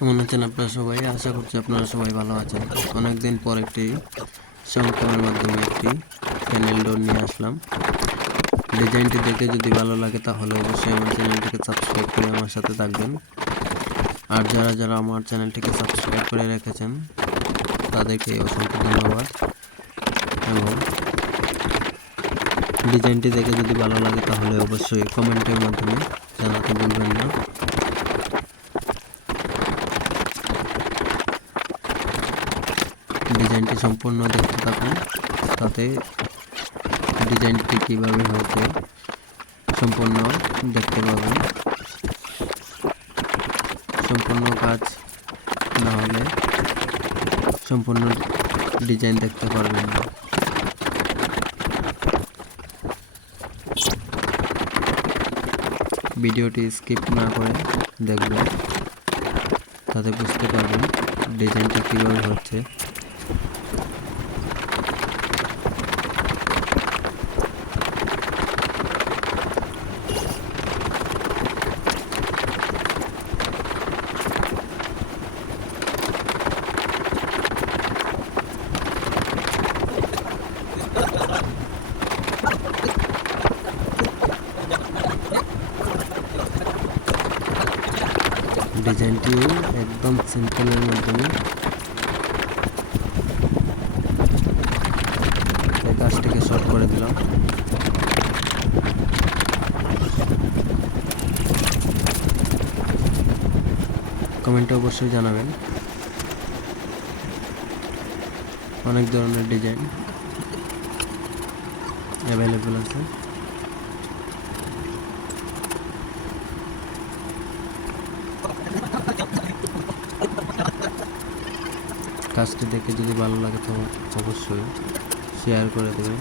কেমন আছেন আপনারা সবাই? আশা করছি আপনারা সবাই ভালো আছেন। অনেকদিন পর একটি সংক্ষেপের মাধ্যমে একটি প্যানেল ডোর নিয়ে আসলাম। ডিজাইনটি দেখে যদি ভালো লাগে তাহলে অবশ্যই আমার চ্যানেলটিকে সাবস্ক্রাইব করে আমার সাথে থাকবেন। আর যারা যারা আমার চ্যানেলটিকে সাবস্ক্রাইব করে রেখেছেন তাদেরকে অসংখ্য ধন্যবাদ। এবং ডিজাইনটি দেখে যদি ভালো লাগে তাহলে অবশ্যই কমেন্টের মাধ্যমে জানাতে ভুলবেন না। ডিজাইনটি সম্পূর্ণ দেখতে থাকুন, তাতে ডিজাইনটি কীভাবে হয়েছে সম্পূর্ণ দেখতে পাবেন। সম্পূর্ণ কাজ না হলে সম্পূর্ণ ডিজাইন দেখতে পারবেন না। ভিডিওটি স্কিপ না করে দেখবেন, তাতে বুঝতে পারবেন ডিজাইনটি কীভাবে হচ্ছে। ডিজাইনটি একদম সিম্পলের মাধ্যমে কাজটিকে শর্ট করে দিলাম। কমেন্টে অবশ্যই জানাবেন। অনেক ধরনের ডিজাইন অ্যাভেলেবল আছে। কাজটি দেখে যদি ভালো লাগে তো অবশ্যই শেয়ার করে দেবেন।